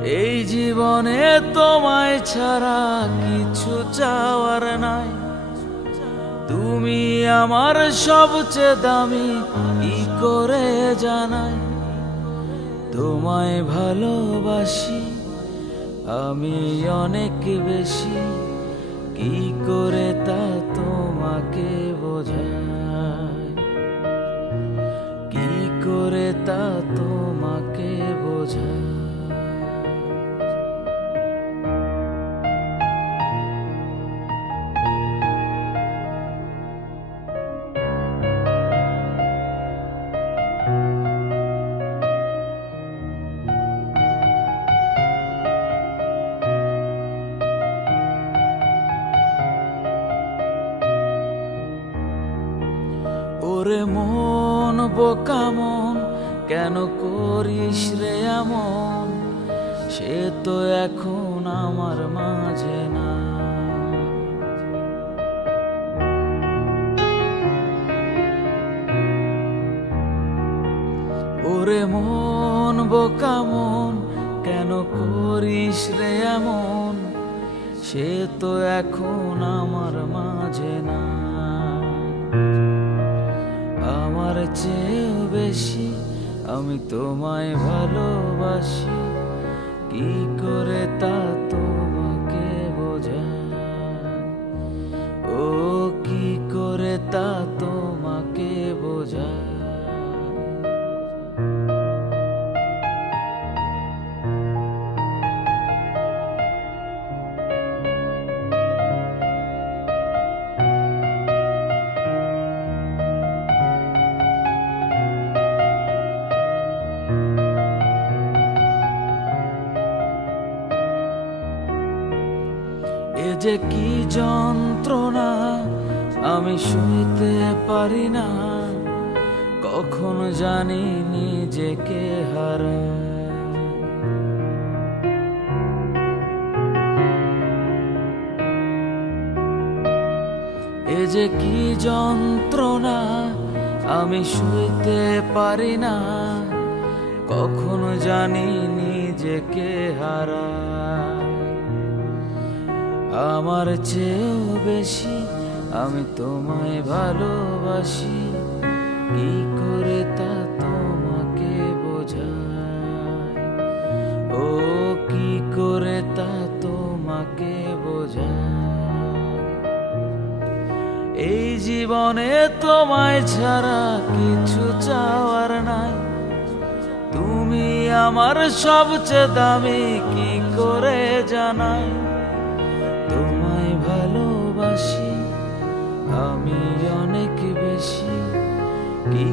এই জীবনে তোমায় ছাড়া কিছু চাওয়ার নাই। তুমি আমার সবচেয়ে দামি, কি করে জানাই। তোমায় ভালোবাসি আমি অনেক বেশি, কি করে তা তোমাকে বোঝাই, কি করে তা তোমাকে বোঝাই। ওরে মন বোকা মন, কেন করিস রে এমন, সে তো এখন আমার মাঝে না। ওরে মন বোকা মন, কেন করিস রে এমন, সে তো এখন আমার মাঝে না। আমার চেয়েও বেশি আমি তোমায় ভালোবাসি, কি করে তা তোমাকে বোঝাই। ও কি করে তা তোমাকে বোঝাই। এ যে কি যন্ত্রণা আমি সইতে পারি না, কখনো জানি নিজেকে হারাই। এ যে কি যন্ত্রণা আমি সইতে পারি না, কখনো জানি নিজেকে হারাই। আমার চেয়েও বেশি আমি তোমায় ভালোবাসি, কি করে তা তোমাকে বোঝাই। ও কি করে তা তোমাকে বোঝাই। এই জীবনে তোমায় ছাড়া কিছু চাওয়ার নাই। তুমি আমার সবচেয়ে দামি, কি করে জানাই। তোমায় ভালোবাসি আমি অনেক বেশি, কি